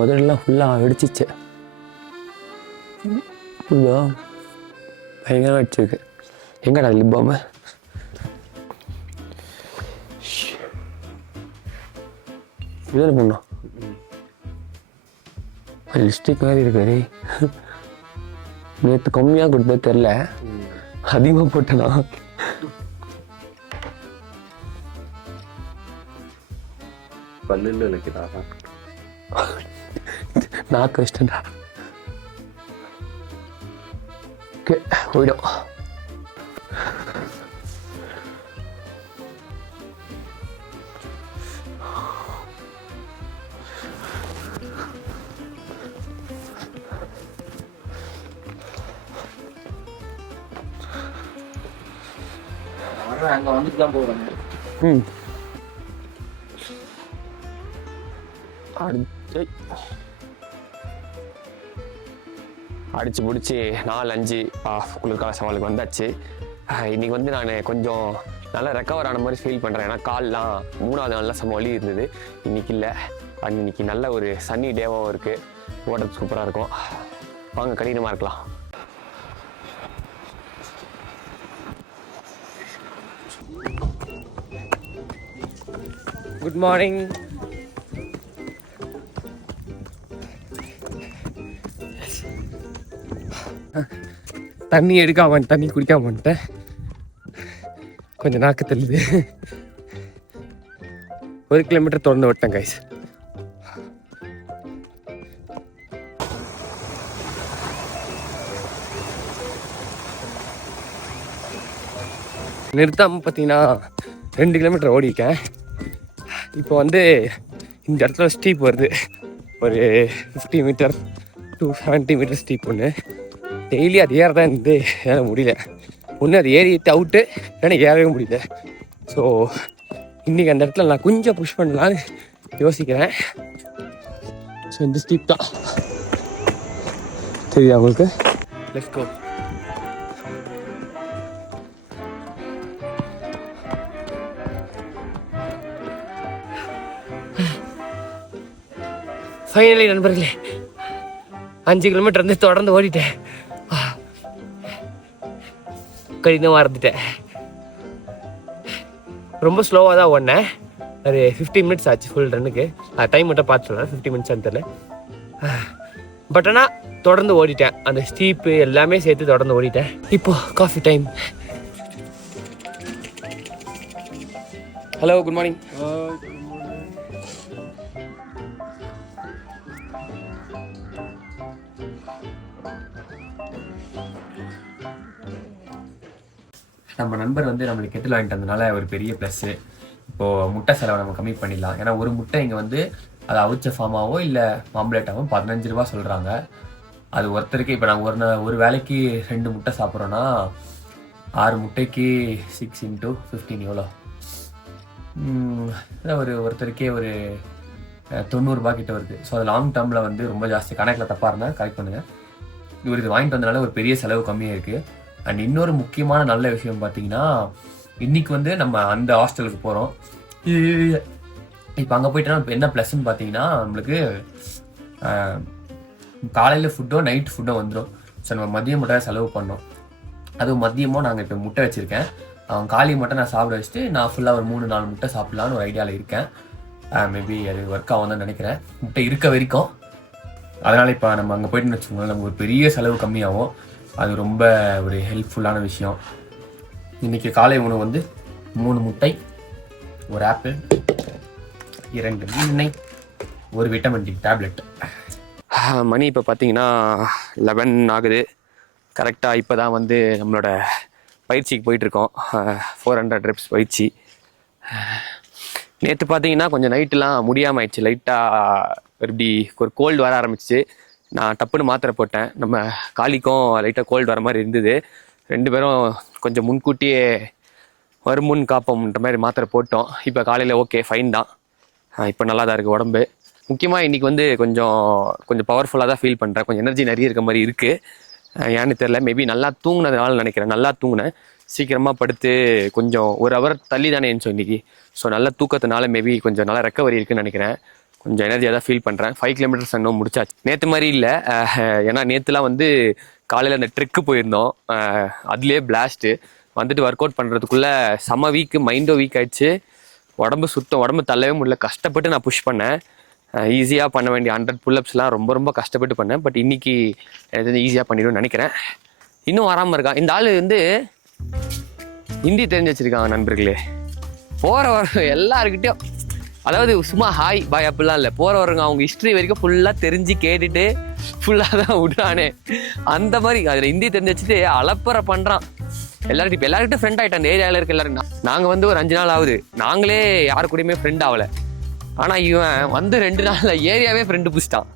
உதடெல்லாம் ஃபுல்லாக வெடிச்சிச்சு. ஃபுல்லாக பயங்கரமாக வெடிச்சிருக்கு. எங்கடா லிப் பாம்? இதுதானே பண்ணோம். லிப்ஸ்டிக் மாதிரி இருக்காரு. நேற்று கம்மியாக கொடுத்தது தெரில, அதிகமாக போட்டேனா? பல்லில் இலக்குதா? நாக்கு வச்சிட்டேன்டா. ஓகே, போயிடும். அங்கே வந்துட்டு தான் போகிறாங்க. அடிச்சு பிடிச்சி 4-5 குளிர்கால சவாலுக்கு வந்தாச்சு. இன்றைக்கி வந்து நான் கொஞ்சம் நல்லா ரெக்கவர் ஆன மாதிரி ஃபீல் பண்ணுறேன். ஏன்னா கால்லாம் 3ஆவது நாளில் செம்ம வலி இருந்தது, இன்றைக்கி இல்லை. அண்ட் இன்னைக்கு நல்ல ஒரு சன்னி டேவாகவும் இருக்குது, ஓடுறது சூப்பராக இருக்கும். வாங்க கடினமாக இருக்கலாம். Good morning. தண்ணி எடுக்காம தண்ணி குடிக்காம வந்துட்டேன். கொஞ்சம் நாக்கு தள்ளுது. 1 கிலோமீட்டர் தொடர்ந்து விட்டேன் கைஸ். நிறுத்தாமல் பார்த்தீங்கன்னா 2 கிலோமீட்டர் ஓடிருக்கேன். இப்போ வந்து இந்த இடத்துல ஸ்டீப் வருது, ஒரு 50 மீட்டர் to 70 மீட்டர் ஸ்டீப் ஒன்று. டெய்லி அது ஏற தான் இருந்து ஏற முடியல. ஒன்று அது ஏறி அவுட்டு, ஏன்னா ஏறவே முடியல. ஸோ இன்றைக்கி அந்த இடத்துல நான் கொஞ்சம் புஷ் பண்ணலான்னு யோசிக்கிறேன். ஸோ இந்த ஸ்டீப் தான் தெரியுதா உங்களுக்கு? Let's go. ஃபைனலி நண்பர்களே, 5 கிலோமீட்டர் வந்து தொடர்ந்து ஓடிட்டேன். கடினமாக இருந்துட்டேன். ரொம்ப ஸ்லோவாக தான் ஓடினேன். அது 50 மினிட்ஸ் ஆச்சு ஃபுல் ரன்னுக்கு. டைம் மட்டும் பார்த்துக்கலாம், 50 மினிட்ஸ் தெரியல. பட் ஆனால் தொடர்ந்து ஓடிட்டேன். அந்த ஸ்டீப்பு எல்லாமே சேர்த்து தொடர்ந்து ஓடிட்டேன். இப்போ coffee time. Hello, good morning. நம்ம நண்பர் வந்து நம்மளுக்கு கெட்டில் வாங்கிட்டு வந்ததுனால ஒரு பெரிய ப்ளஸ்ஸு. இப்போது முட்டை செலவை நம்ம கம்மி பண்ணிடலாம். ஏன்னா ஒரு முட்டை இங்கே வந்து அது அவிச்ச ஃபார்மாவோ இல்லை ஆம்லேட்டாகவும் 15 ரூபா சொல்கிறாங்க. அது ஒருத்தருக்கு இப்போ நாங்கள் ஒரு வேலைக்கு 2 முட்டை சாப்பிட்றோன்னா 6 முட்டைக்கு 6 × 15 எவ்வளோ? ஒருத்தருக்கே ஒரு 90 ரூபா கிட்ட வருது. ஸோ அது லாங் டேர்மில் வந்து ரொம்ப ஜாஸ்தி. கணக்கில் தப்பாக இருந்தால் கரெக்ட் பண்ணுங்கள். இவர் இது வாங்கிட்டு வந்ததுனால ஒரு பெரிய செலவு கம்மியாக இருக்குது. அண்ட் இன்னொரு முக்கியமான நல்ல விஷயம் பார்த்தீங்கன்னா, இன்றைக்கி வந்து நம்ம அந்த ஹாஸ்டலுக்கு போகிறோம். இப்போ அங்கே போயிட்டோன்னா இப்போ என்ன ப்ளஸ்ன்னு பார்த்தீங்கன்னா, நம்மளுக்கு காலையில் ஃபுட்டோ நைட் ஃபுட்டோ வந்துடும். ஸோ நம்ம மதியம் மட்டும் செலவு பண்ணோம். அதுவும் மதியமும் நாங்கள் இப்போ முட்டை வச்சுருக்கேன். காலையை மட்டும் நான் சாப்பிட வச்சுட்டு நான் ஃபுல்லாக ஒரு 3-4 முட்டை சாப்பிட்லான்னு ஒரு ஐடியாவில் இருக்கேன். மேபி அது ஒர்க் ஆகும் தான் நினைக்கிறேன், முட்டை இருக்க வரைக்கும். அதனால் இப்போ நம்ம அங்கே போயிட்டுன்னு வச்சுக்கோங்களேன், நம்ம ஒரு பெரிய செலவு கம்மியாகும். அது ரொம்ப ஒரு ஹெல்ப்ஃபுல்லான விஷயம். இன்றைக்கி காலை உணவு வந்து 3 முட்டை, 1 ஆப்பிள், 2 எண்ணெய், 1 விட்டமின் டி டேப்லெட். மணி இப்போ பார்த்தீங்கன்னா 11 ஆகுது. கரெக்டாக இப்போ தான் வந்து நம்மளோட பயிற்சிக்கு போயிட்டுருக்கோம். 400 ரெப்ஸ் பயிற்சி. நேற்று பார்த்தீங்கன்னா கொஞ்சம் நைட்டுலாம் முடியாமல் ஆயிடுச்சு. லைட்டாக இப்படி ஒரு கோல்டு வர ஆரம்பிச்சிச்சு. நான் டப்புன்னு மாத்திரை போட்டேன். நம்ம காலிக்கும் லைட்டாக கோல்டு வர மாதிரி இருந்தது. 2 பேரும் கொஞ்சம் முன்கூட்டியே வருமுன் காப்போம்ன்ற மாதிரி மாத்திரை போட்டோம். இப்போ காலையில் ஓகே ஃபைன் தான். இப்போ நல்லா தான் இருக்குது உடம்பு. முக்கியமாக இன்றைக்கி வந்து கொஞ்சம் பவர்ஃபுல்லாக தான் ஃபீல் பண்ணுறேன். கொஞ்சம் எனர்ஜி நிறைய இருக்க மாதிரி இருக்குது. ஏன்னு தெரில, மேபி நல்லா தூங்கினதுனால நினைக்கிறேன். நல்லா தூங்கினேன், சீக்கிரமாக படுத்து கொஞ்சம் 1 ஹவர் தள்ளி தானே இருந்துச்சோம் இன்றைக்கி. ஸோ நல்ல தூக்கத்தினால மேபி கொஞ்சம் நல்லா ரெக்கவரி இருக்குதுன்னு நினைக்கிறேன். கொஞ்சம் எனர்ஜியாக தான் ஃபீல் பண்ணுறேன். 5 கிலோமீட்டர்ஸ் இன்னும் முடிச்சாச்சு. நேற்று மாதிரி இல்லை, ஏன்னா நேற்றுலாம் வந்து காலையில் அந்த ட்ரெக்கு போயிருந்தோம், அதுலேயே பிளாஸ்ட்டு வந்துட்டு ஒர்க் அவுட் பண்ணுறதுக்குள்ளே செம வீக்கு, மைண்டோ வீக் ஆயிடுச்சு. உடம்பு தள்ளவே முடியல. கஷ்டப்பட்டு நான் புஷ் பண்ணேன். ஈஸியாக பண்ண வேண்டிய 100 புல்லப்ஸ்லாம் ரொம்ப ரொம்ப கஷ்டப்பட்டு பண்ணேன். பட் இன்னைக்கு எனக்கு ஈஸியாக பண்ணிடுவேன்னு நினைக்கிறேன். இன்னும் வராமல் இருக்கான் இந்த ஆள். வந்து ஹிந்தி தெரிஞ்சு வச்சிருக்காங்க நண்பர்களே. போகிற வர எல்லாருக்கிட்டையும், அதாவது சும்மா ஹாய் பாய் அப்படிலாம் இல்லை, போகிற வரவங்க அவங்க ஹிஸ்ட்ரி வரைக்கும் ஃபுல்லாக தெரிஞ்சு கேட்டுட்டு ஃபுல்லாக தான் விடுறானே. அந்த மாதிரி அதில் ஹிந்தி தெரிஞ்சு வச்சுட்டு அலப்பறை பண்ணுறான் எல்லாருக்கிட்டும். இப்போ எல்லாருக்கிட்டும் ஃப்ரெண்ட் ஆகிட்டான். அந்த ஏரியாவில் இருக்க எல்லாரும். நாங்கள் வந்து ஒரு 5 நாள் ஆகுது, நாங்களே யாரு கூடயுமே ஃப்ரெண்ட் ஆகலை. ஆனால் இவன் வந்து 2 நாளில் ஏரியாவே ஃப்ரெண்டு பிடிச்சிட்டான்.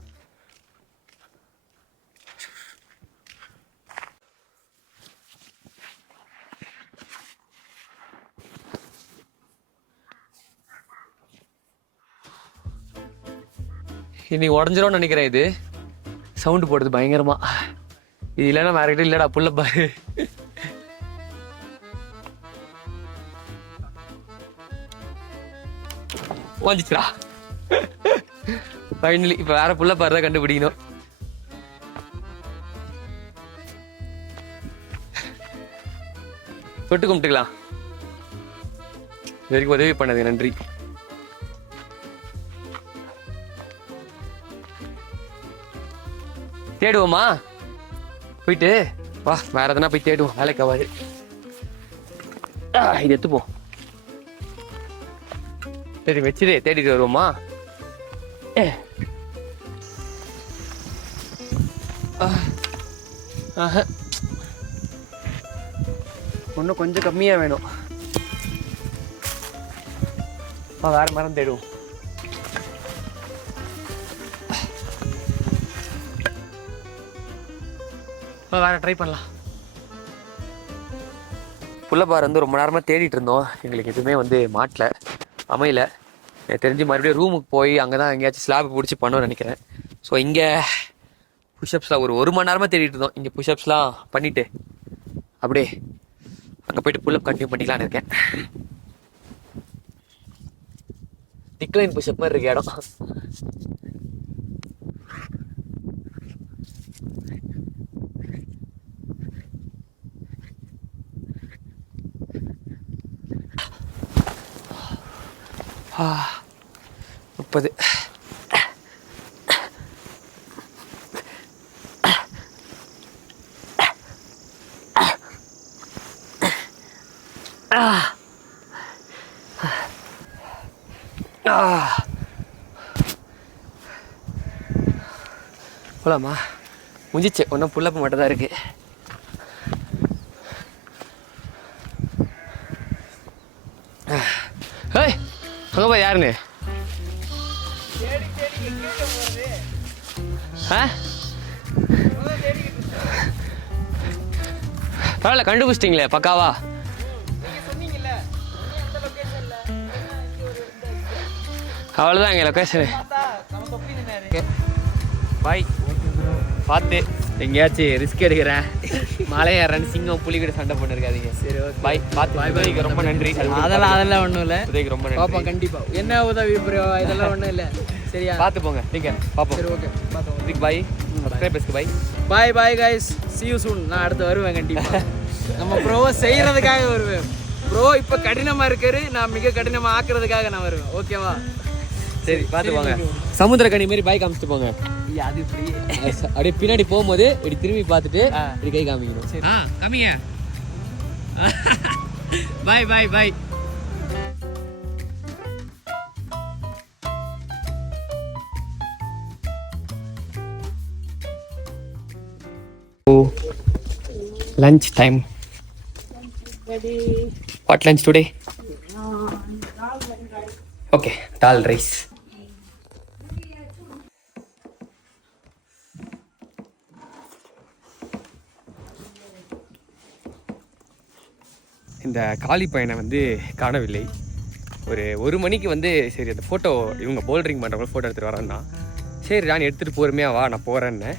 இன்னைக்கு உடஞ்சிரும்னு நினைக்கிறேன். இது சவுண்டு போடுறது பயங்கரமா. இது இல்லைன்னா வேற கிட்ட இல்லடா புள்ள பாரு. வாஞ்சிச்சுடா ஃபைனலி. இப்ப வேற புள்ள பாரு தான் கண்டுபிடிக்கணும். தொட்டு கும்பிட்டுக்கலாம். இது வரைக்கும் உதவி பண்ணது நன்றி. தேடுவோமா? போயிட்டு வா, வேற எதனா போய் தேடுவோம், வேலைக்கு ஆகாது. இது எடுத்துப்போம். சரி வச்சுதே, தேடிட்டு வருவோமா? இன்னும் கொஞ்சம் கம்மியா வேணும். வேற மரம் தேடுவோம். வேற ட்ரை பண்ணலாம். புள்ளப்பாறை வந்து ரொம்ப நேரமாக தேடிட்டு இருந்தோம், எங்களுக்கு எதுவுமே வந்து மாட்டல, அமையல. எனக்கு தெரிஞ்சு மறுபடியும் ரூமுக்கு போய் அங்கே தான் எங்கேயாச்சும் ஸ்லாப் பிடிச்சி பண்ணோன்னு நினைக்கிறேன். ஸோ இங்கே புஷ்அப்ஸ்லாம் ஒரு மணி நேரமாக தேடிட்டு இருந்தோம். இங்கே புஷ்அப்ஸ்லாம் பண்ணிவிட்டு அப்படியே அங்கே போயிட்டு புல்லப் கண்டினியூ பண்ணிக்கலான்னு இருக்கேன். டிக்ளைன் புஷ்அப் மாதிரி இருக்கு இடம். ஆ 30. போலாமா? முடிஞ்சிச்சு. ஒன்றும் புல்லப்பு மட்டும் தான் இருக்கு. ஏய் அங்கே போய் யாருன்னு பரவாயில்ல, கண்டுபிடிச்சிட்டிங்களே பக்காவா. அவ்வளோதான் எங்கள் லொக்கேஷனு. பாய். பார்த்து எங்கேயாச்சும் ரிஸ்க் எடுக்கிறேன், மலை ஏறேன்னு சிங்கம் புலி கூட சண்டை பண்ணிருக்காதீங்க. சரி ஓகே பாய். பார்த்து பாய். ரொம்ப நன்றி. அதெல்லாம் ஒன்றும் இல்லை. ரொம்ப நன்றி. பாப்போம் கண்டிப்பாக. என்ன உதவி ப்ரோ, இதெல்லாம் ஒன்றும் இல்லை. சரியா? பார்த்து போங்க. ठीक है பாப்போம். சரி ஓகே பார்ப்போம். இதுக்கு பாய். சப்ஸ்கிரைபர்ஸ்க்கு bye. Bye bye guys, see you soon. நான் அடுத்து வருவேன் கண்டிப்பாக. நம்ம ப்ரோவை செய்கிறதுக்காக வருவேன். ப்ரோ இப்போ கடினமாக இருக்காரு, நான் மிக கடினமாக ஆக்குறதுக்காக நான் வருவேன். ஓகேவா? சரி பார்த்து போங்க. சமுத்திரக்கனி மாதிரி பாய் காமிச்சிட்டு போங்க. அது இப்படி அப்படியே பின்னாடி போகும்போது இப்படி திரும்பி பார்த்துட்டு இப்படி கை காமிக்கணும். சரி காமிங்க. பாய் bye bye. Lunch time. What lunch today? Okay, dal rice. இந்த காளி பையனை வந்து காணவில்லை. ஒரு மணிக்கு வந்து சரி அந்த ஃபோட்டோ இவங்க போல்ட்ரிங் பண்ணுறவங்க ஃபோட்டோ எடுத்துகிட்டு வரேன்னா சரி நான் எடுத்துகிட்டு போகிறமையா வா நான் போகிறேன்னு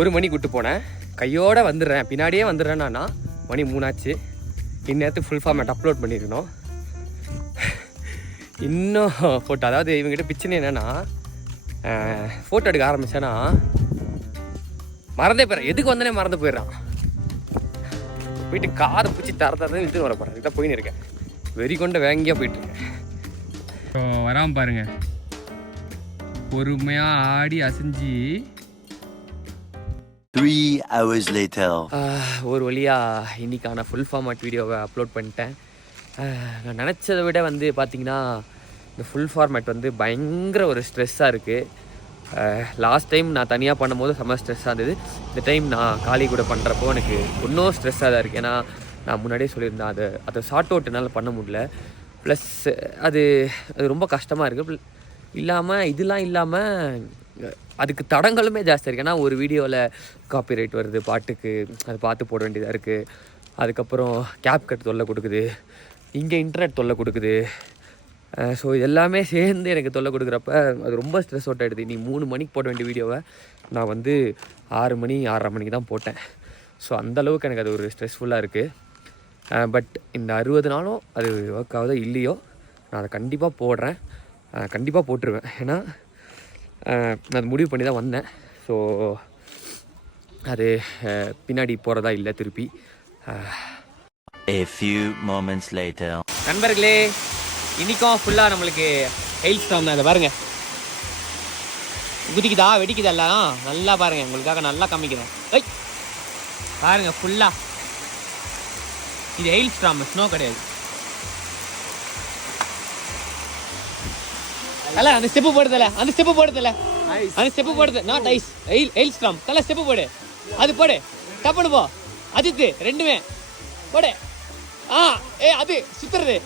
1 மணிக்கு விட்டு போனேன். கையோடு வந்துடுறேன், பின்னாடியே வந்துடுறேன்னா மணி 3 ஆச்சு. இந்நேரத்துக்கு ஃபுல் ஃபார்மேட் அப்லோட் பண்ணியிருக்கணும். இன்னும் ஃபோட்டோ, அதாவது இவங்ககிட்ட பிரச்சனை என்னென்னா ஃபோட்டோ எடுக்க ஆரம்பித்தேன்னா மறந்தே போயிடறேன், எதுக்கு வந்தனே மறந்து போயிடுறான். போயிட்டு காதை பிடிச்சி தரதான் இழுத்து வர போகிறேன். இதான் போயின்னு இருக்கேன், வெறி கொண்ட வேங்கியாக போயிட்டுருக்கேன். இப்போ வராமல் பாருங்க, பொறுமையாக ஆடி அசைஞ்சு 3 hours later. ஒரு வழியாக இன்றைக்கான ஃபுல் ஃபார்மேட் வீடியோவை அப்லோட் பண்ணிட்டேன். நான் நினச்சதை விட வந்து பார்த்திங்கன்னா இந்த ஃபுல் ஃபார்மேட் வந்து பயங்கர ஒரு ஸ்ட்ரெஸ்ஸாக இருக்குது. லாஸ்ட் டைம் நான் தனியாக பண்ணும்போது செம்ம ஸ்ட்ரெஸ்ஸாக இருந்தது. இந்த டைம் நான் காளி கூட பண்ணுறப்போ எனக்கு இன்னும் ஸ்ட்ரெஸ்ஸாக தான் இருக்குது. ஏன்னா நான் முன்னாடியே சொல்லியிருந்தேன், அதை ஷார்ட் அவுட் என்னால் பண்ண முடியல. ப்ளஸ் அது ரொம்ப கஷ்டமாக இருக்குது. இதெல்லாம் இல்லாமல் அதுக்கு தடங்களுமே ஜாஸ்தியாக இருக்குது. ஏன்னா ஒரு வீடியோவில் காப்பிரைட் வருது பாட்டுக்கு, அதை பார்த்து போட வேண்டியதாக இருக்குது. அதுக்கப்புறம் கேப் கட் தொல்லை கொடுக்குது, இங்கே இன்டர்நெட் தொல்லை கொடுக்குது. ஸோ இது எல்லாமே சேர்ந்து எனக்கு தொல்லை கொடுக்குறப்ப அது ரொம்ப ஸ்ட்ரெஸ் அவுட் ஆகிடுது. நீ 3 மணிக்கு போட வேண்டிய வீடியோவை நான் வந்து 6 மணி 6:30 மணிக்கு தான் போட்டேன். ஸோ அந்தளவுக்கு எனக்கு அது ஒரு ஸ்ட்ரெஸ்ஃபுல்லாக இருக்குது. பட் இந்த 60 நாளும் அது ஒர்க் ஆகுதோ இல்லையோ நான் அதை கண்டிப்பாக போடுறேன், கண்டிப்பாக போட்டுருவேன். ஏன்னா நான் அது முடிவு பண்ணி தான் வந்தேன். ஸோ அது பின்னாடி போகிறதா இல்லை திருப்பி. A few moments later. நண்பர்களே, இன்றைக்கும் ஃபுல்லாக நம்மளுக்கு ஹெயில் ஸ்டாம் தான். அதை பாருங்கள், குதிக்குதா வெடிக்குதா எல்லாம் நல்லா பாருங்கள், உங்களுக்காக நல்லா காமிக்கிறேன். பாருங்கள் ஃபுல்லாக இது ஹெயில் ஸ்டாம், ஸ்னோ கிடையாது. தலை அந்த ஸ்டெப்பு போடுதல, அந்த ஸ்டெப்பு போடுது நாட் ஐஸ், ஹெயில் ஸ்டாம். தலை ஸ்டெப்பு போடு, அது போடு, டப்புனு போ அஜித்து, ரெண்டுமே போடு. அது சுத்துறது.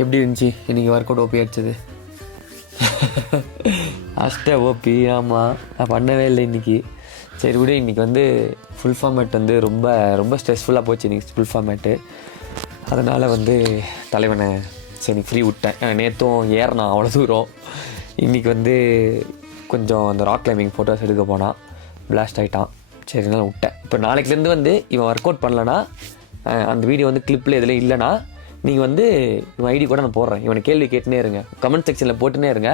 எப்படி இருந்துச்சு இன்னைக்கு ஒர்க் அவுட்? ஓபி அடிச்சது ஓபி. ஆமாம், நான் பண்ணவே இல்லை இன்னைக்கு. சரி விட, இன்றைக்கி வந்து ஃபுல் ஃபார்மேட் வந்து ரொம்ப ரொம்ப ஸ்ட்ரெஸ்ஃபுல்லாக போச்சு இன்றைக்கி ஃபுல் ஃபார்மேட்டு. அதனால் வந்து தலைவனை சரி ஃப்ரீ விட்டேன். நேற்றும் ஏறினான் அவ்வளோ தூரம். இன்றைக்கி வந்து கொஞ்சம் அந்த ராக் கிளைம்பிங் ஃபோட்டோஸ் எடுக்க போனான், பிளாஸ்ட் ஆகிட்டான். சரி நான் விட்டேன். இப்போ நாளைக்குலேருந்து வந்து இவன் ஒர்க் அவுட் பண்ணலன்னா, அந்த வீடியோ வந்து கிளிப்பில் இதில் இல்லைன்னா நீங்கள் வந்து இவன் ஐடி கூட நான் போடுறேன், இவனை கேள்வி கேட்டுனே இருங்க, கமெண்ட் செக்ஷனில் போட்டுனே இருங்க.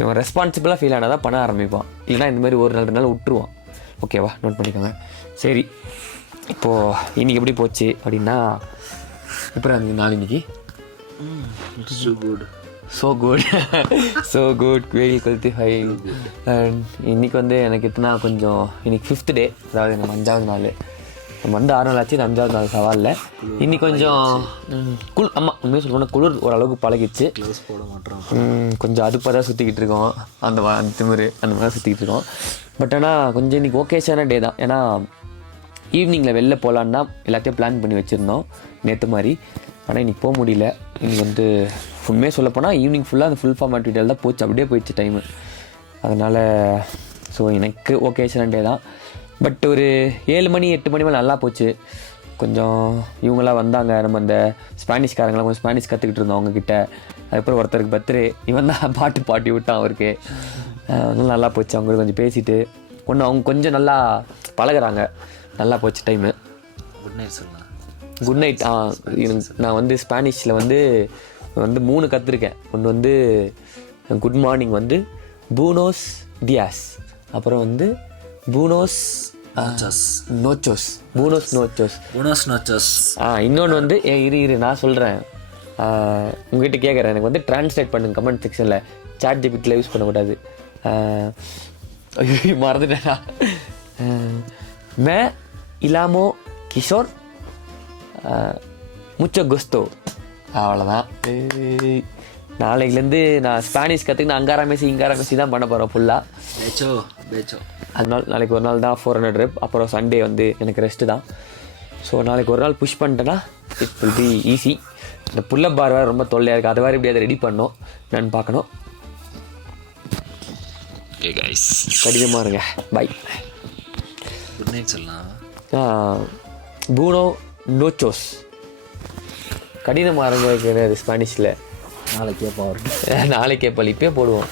இவன் ரெஸ்பான்சிபிளாக ஃபீல் ஆனால் தான் பண்ண ஆரம்பிப்பான், இல்லைனா இந்த மாதிரி 1 நாள் 2 நாள் விட்டுருவான். ஓகேவா, நோட் பண்ணிக்கோங்க. சரி, இப்போது இன்றைக்கி எப்படி போச்சு அப்படின்னா, இப்போ நாள் இன்னைக்கு ஸோ குட் வெயில் கொளுத்தி ஃபைன். அண்ட் இன்றைக்கி வந்து எனக்கு எத்தனா கொஞ்சம் இன்றைக்கி 5th டே, அதாவது நம்ம 5வது நாள். நம்ம வந்து 6 நாள் ஆச்சு, இந்த 5வது நாள் சவாலில் இன்னைக்கு கொஞ்சம் ஆமாம் உண்மையாக சொல்லணும்னா குளிர் ஓரளவுக்கு பழகிடுச்சு. கொஞ்சம் அதுப்பாக தான் சுற்றிக்கிட்டு இருக்கோம், அந்த திமிரு அந்த மாதிரி சுற்றிக்கிட்டு இருக்கோம். பட் ஆனால் கொஞ்சம் இன்றைக்கி ஓகேஷான டே தான். ஏன்னா ஈவினிங்கில் வெளில போகலான்னா எல்லாத்தையும் பிளான் பண்ணி வச்சுருந்தோம் நேற்று மாதிரி. ஆனால் இன்றைக்கி போக முடியல. இன்றைக்கி வந்து உண்மையாக சொல்லப்போனால் ஈவினிங் ஃபுல்லாக அந்த ஃபுல் ஃபார்மேட் வீடியோ தான் போச்சு, அப்படியே போயிடுச்சு டைமு. அதனால் ஸோ எனக்கு ஓகேஷான டே தான். பட் ஒரு 7 மணி 8 மணி மேலே நல்லா போச்சு. கொஞ்சம் இவங்களாம் வந்தாங்க, நம்ம இந்த ஸ்பானிஷ்காரங்களாம் கொஞ்சம் ஸ்பானிஷ் கற்றுக்கிட்டு இருந்தோம் அவங்கக்கிட்ட. அதுக்கப்புறம் ஒருத்தருக்கு பர்த்டே, இவன் தான் பாட்டி விட்டான் அவருக்கு. அதனால நல்லா போச்சு. அவங்க கொஞ்சம் பேசிட்டு அவங்க கொஞ்சம் நல்லா பழகுறாங்க, நல்லா போச்சு டைமு. Good night. நான் வந்து ஸ்பானிஷில் வந்து 3 கற்றுருக்கேன். ஒன்று வந்து குட் மார்னிங் வந்து பூனோஸ் டியாஸ், அப்புறம் வந்து பூனோஸ் நோச்சோஸ். இன்னொன்று வந்து இரு நான் சொல்கிறேன், உங்ககிட்ட கேட்குறேன். எனக்கு வந்து ட்ரான்ஸ்லேட் பண்ணுங்க கமெண்ட் செக்ஷனில். சாட் ஜிபிடியில் யூஸ் பண்ணக்கூடாது, மறந்துட்டேன். மே இலாமோ கிஷோர் முச்சோ குஸ்தோ, அவ்வளோதான். நாளைக்குலேருந்து நான் ஸ்பானிஷ் கற்றுக்கிட்டு அங்காரா மெஸ்ஸி தான் பண்ண போகிறேன் ஃபுல்லாக. அதனால நாளைக்கு ஒரு நாள் தான் 400 ரெப், அப்புறம் சண்டே வந்து எனக்கு ரெஸ்ட்டு தான். ஸோ நாளைக்கு ஒரு நாள் புஷ் பண்ணிட்டேன்னா இட் வில் பி ஈஸி. இந்த புல்லப் பார் வேறு ரொம்ப தொல்லையாக இருக்குது, அதை வேறு எப்படியாவது ரெடி பண்ணோம் நான் பார்க்கணும். ஓகே கைஸ் கடினமாக இருங்க. பாய். குட் நைட் சொல்லலாம். பூனோ நோச்சோஸ். கடினமாக இருங்க ஸ்பானிஷில். நாளைக்கே போகிறோம். நாளைக்கே பழிப்பே போடுவோம்.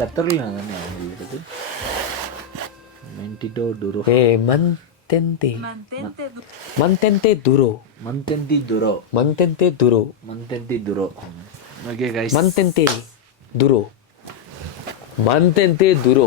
கத்தரில் தானே இருக்குது. மென்டிடோ டுரோ. மந்தென்டே துரோ. மந்தென்டி டுரோ. மந்தென்டே துரோ. மந்தென்டி டுரோ. Okay guys. மந்தென்டே துரோ.